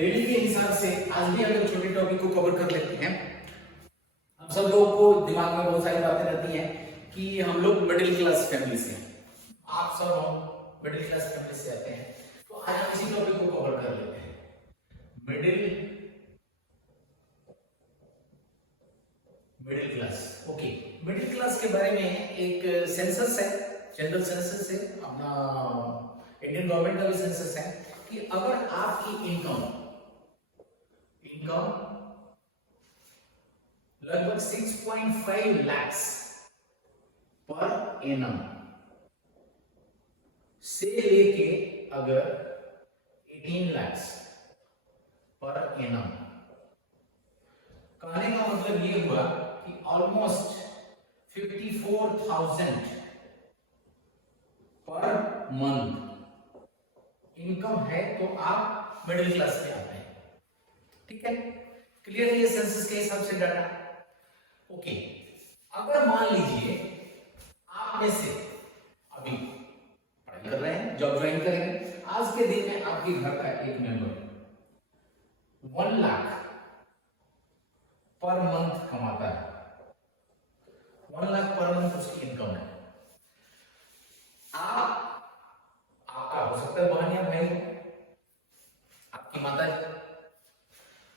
Daily के हिसाब से आज भी अगर छोटे टॉपिक को कवर कर लेते हैं। हम सब लोगों को दिमाग में बहुत सारी बातें रहती हैं कि हम लोग मिडिल क्लास फैमिली से, आप सब हम मिडिल क्लास फैमिली से आते हैं, तो आज हम इसी टॉपिक को कवर कर लेते हैं। Middle class. Okay, middle class के बारे में एक सेंसस है, जनरल सेंसस है, अपना इंडियन गवर्नमेंट का भी सेंसस है कि अगर आपकी इनकम लगभग 6.5 लाख पर एनम से लेके अगर 18 लाख पर एनम, कहने का मतलब ये हुआ कि ऑलमोस्ट 54,000 पर मंथ इनकम है तो आप मिडिल क्लास में आते हैं। ठीक है, क्लियर है ये सेंसस के हिसाब से डाटा। ओके, अगर मान लीजिए आप में से अभी पढ़ाई कर रहे हैं, जॉब ज्वाइन करेंगे, आज के दिन में आपके घर का एक मेंबर 1 लाख पर मंथ कमाता है, 1 लाख पर मंथ उसकी इनकम है। आपका हो सकता है बहन या भाई, आपकी माता जी,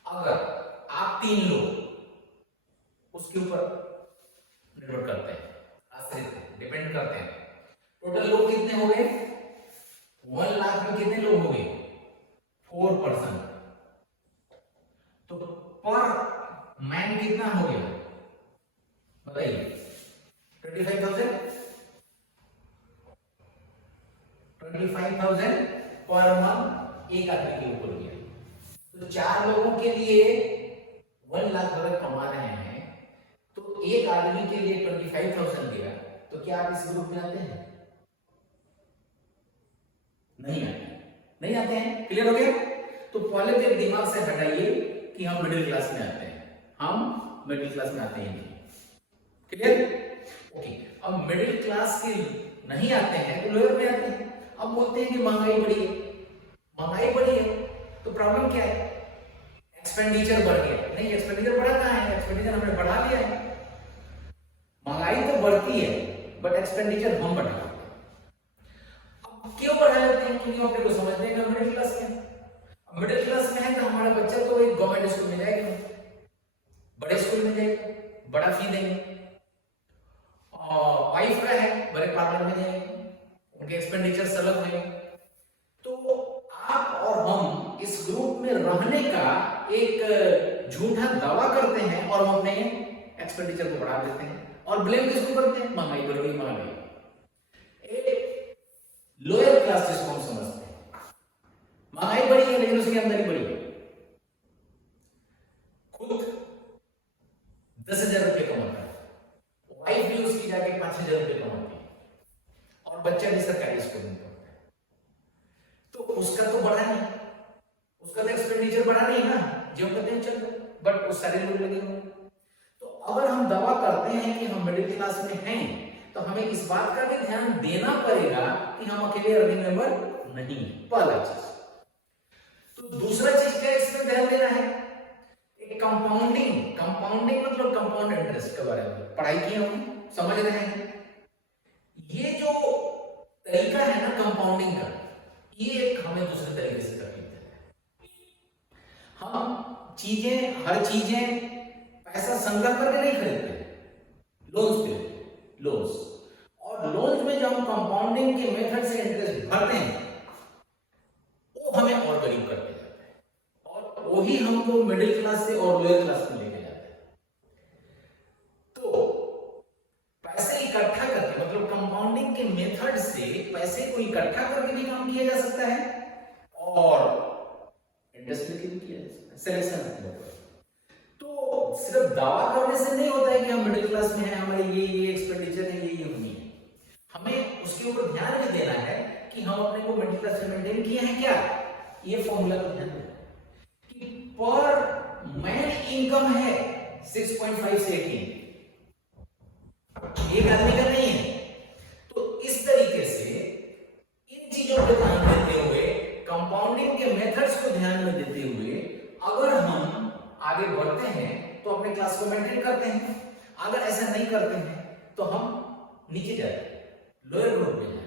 अगर आप 3 लोग उसके ऊपर निर्भर करते हैं, आश्रित डिपेंड करते हैं, टोटल लोग कितने हो गए? 1 लाख में कितने लोग हो गए? 4%। तो पर मैन कितना हो गया बताइए? 25,000 पर मंथ एक आदमी के ऊपर गया। तो 4 लोगों के लिए 1 लाख अगर कमा रहे हैं तो एक आदमी के लिए 25,000 दिया, तो क्या आप इस ग्रुप में आते हैं? नहीं आते हैं। क्लियर हो गया? तो पॉलिटिक्स दिमाग से हटाइए कि हम मिडिल क्लास में आते हैं, हम मिडिल क्लास में आते हैं नहीं। क्लियर? ओके, अब मिडिल क्लास के नहीं आते हैं तो लोअर में आते हैं। अब बोलते हैं कि महंगाई बढ़ी है, तो प्रॉब्लम क्या है? एक्सपेंडिचर बढ़ गया। नहीं, एक्सपेंडिचर बढ़ा कहां है? एक्सपेंडिचर हमने बढ़ा लिया है। महंगाई तो बढ़ती है बट एक्सपेंडिचर हम बढ़ा लेते हैं। अब क्यों बढ़ा लेते हैं? क्योंकि अपने को समझते हैं कि मिडिल क्लास में, मिडिल क्लास में है तो हमारा बच्चा तो एक गवर्नमेंट स्कूल में जाएगा, बड़े स्कूल में जाएगा, बड़ा फी देंगे, और वाइफ का है बड़े पार्लर में जाएंगे, उनके एक्सपेंडिचर अलग होंगे। तो आप और हम इस ग्रुप में रहने का एक झूठा दावा करते हैं और हम अपने एक्सपेंडिचर को बढ़ा देते हैं और ब्लेम किसको करते हैं? महंगाई बढ़ गई। एक लोअर क्लास जिसको हम समझते हैं, महंगाई बढ़ी है लेकिन उसकी आमदनी बढ़ी है, खुद 10,000 रुपये कमाता है, वाइफ भी उसकी जाके 5,000 रुपये कमाती है और बच्चा भी सरकारी स्कूल में पढ़ता है, तो उसका तो बढ़ा नहीं, उसका तो एक्सपेंडिचर बढ़ा नहीं ना, जो कहते हैं चल, बट उस सारे लोग लगे हुए। तो अगर हम दावा करते हैं कि हम मिडिल क्लास में हैं तो हमें इस बात का भी ध्यान देना पड़ेगा कि हम अकेले अर्निंग मेंबर नहीं है, पहला चीज। तो दूसरा चीज क्या इसमें ध्यान देना है? एक कंपाउंडिंग मतलब कंपाउंड इंटरेस्ट के बारे में पढ़ाई की हम समझ रहे हैं। ये जो तरीका है ना कंपाउंडिंग का, ये एक हमें दूसरे तरीके से करनी है। हम हर चीजें पैसा संग्रह करके नहीं खरीदते, लोन्स और लोन्स में जब हम कंपाउंडिंग के मेथड से इंटरेस्ट भरते हैं वो हमें और गरीब करते जाता है और वही हमको मिडिल क्लास से और लोअर क्लास में लेके जाता है। तो पैसे इकट्ठा करके मतलब कंपाउंडिंग के मेथड से पैसे को इकट्ठा करके भी काम किया जा सकता है और इंटरेस्ट लेके भी किया जा सकता है। सिलेक्शन तो सिर्फ दावा करने से नहीं होता है कि हम मिडिल क्लास में हैं, हमारे ये एक्सपेंडिचर है, ये नहीं है। हमें उसके ऊपर ध्यान भी देना है कि हम अपने को मिडिल क्लास में मेंटेन किए हैं क्या। ये फॉर्मूला को ध्यान देना कि पर मैन इनकम है 6.5 से 18, एक आदमी का नहीं है। तो इस तरीके से इन चीजों पर ध्यान देते हुए, कंपाउंडिंग के मेथड्स को ध्यान में देते हुए आगे बढ़ते हैं तो अपने क्लास को मेंटेन करते हैं, अगर ऐसा नहीं करते हैं तो हम नीचे जाते हैं, लोअर ग्रुप में जाते हैं।